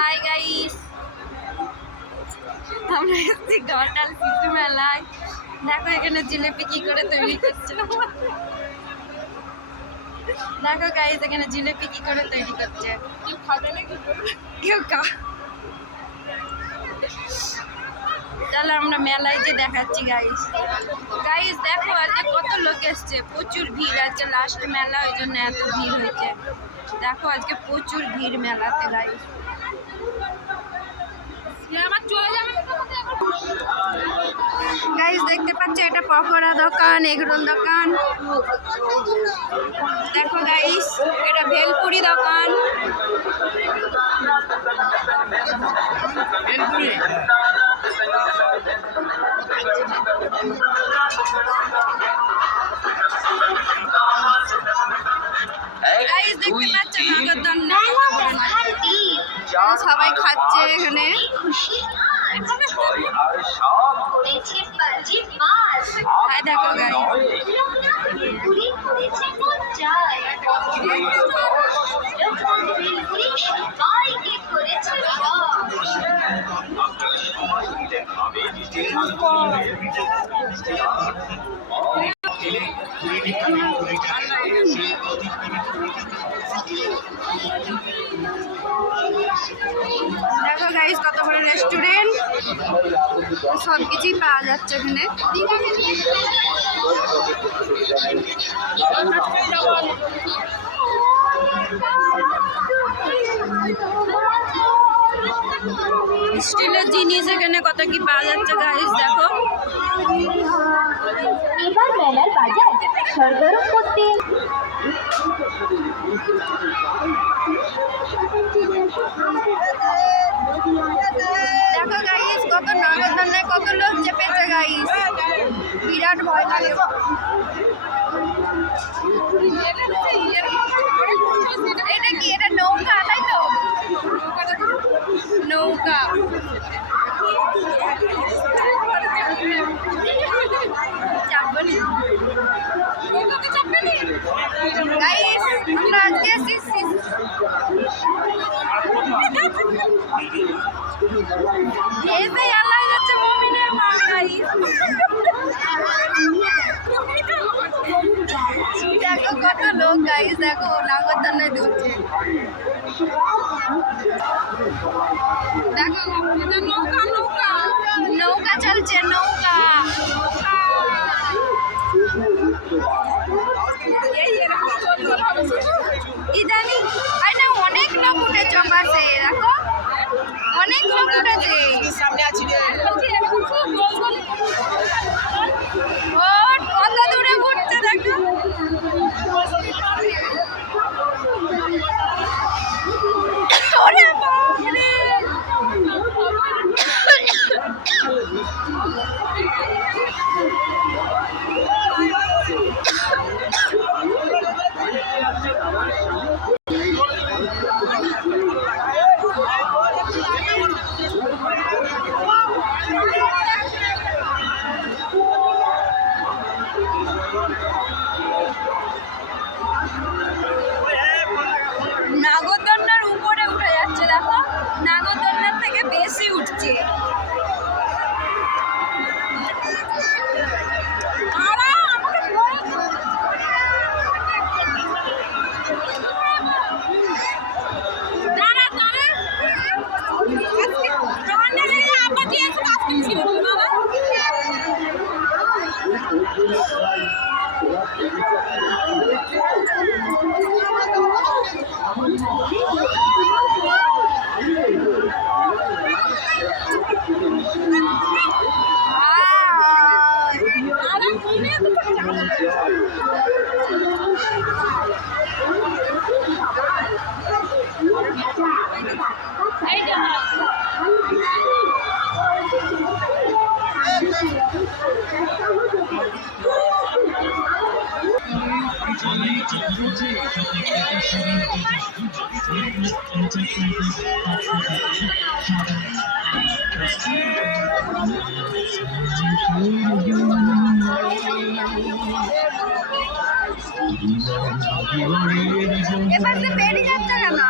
Hi guys, আমরা এসেছি ঘটাল শিশু মেলায়। দেখো এখানে জিলিপি কি করে তৈরি করছে। দেখো গাইস এখানে জিলিপি কি করে তৈরি করছে। কেউ খাবে না, কেউ চলো আমরা মেলায় যে দেখাচ্ছি গাইস। গাইস দেখো আজকে কত লোক এসছে, প্রচুর ভিড় আছে, লাস্ট মেলা ওই জন্য এত ভিড় হয়েছে। দেখো আজকে প্রচুর ভিড় মেলাতে গাইস। গাইস দেখতে পাচ্ছ এটা পকোড়া দোকান, এগরোল দোকান। দেখো গাইস এটা ভেলপুরি দোকান। গাইস দেখতে পাচ্ছ নাগরদোলনা, সবাই খাচ্ছে এখানে। দেখো দেখো গাইস কত বড় রেস্টুরেন্ট, সব কিছুই পাওয়া যাচ্ছে এখানে। স্টিলের জিনিস এখানে কত কি পাওয়া যাচ্ছে গাইস দেখো। এবার মেলার বাজার সরগরম করতে দেখো গাইস কত নাগরদোলনায় কত লোক চেপেছে গাইস, বিরাট ভয় লাগে। এটা কি, এটা নৌকা তাই তো, নৌকা। গাইস আমরা আজকে এসে আল্লাহ হচ্ছে মুমিনের মা গাইস। দেখো কত লোক গাইস, দেখো নাগরদোলনায় দুলছে। দেখো নৌকা নৌকা নৌকা চলছে, নৌকা। ইদানিং না অনেক লোক উঠে চপাছে, দেখো অনেক লোক উঠেছে। কত দূরে ঘুরছে দেখো। নাগরদোলনার উপরে উঠে যাচ্ছে, দেখো নাগরদোলনার থেকে বেশি উঠছে। এবার বেরিয়ে যাচ্ছে কেন?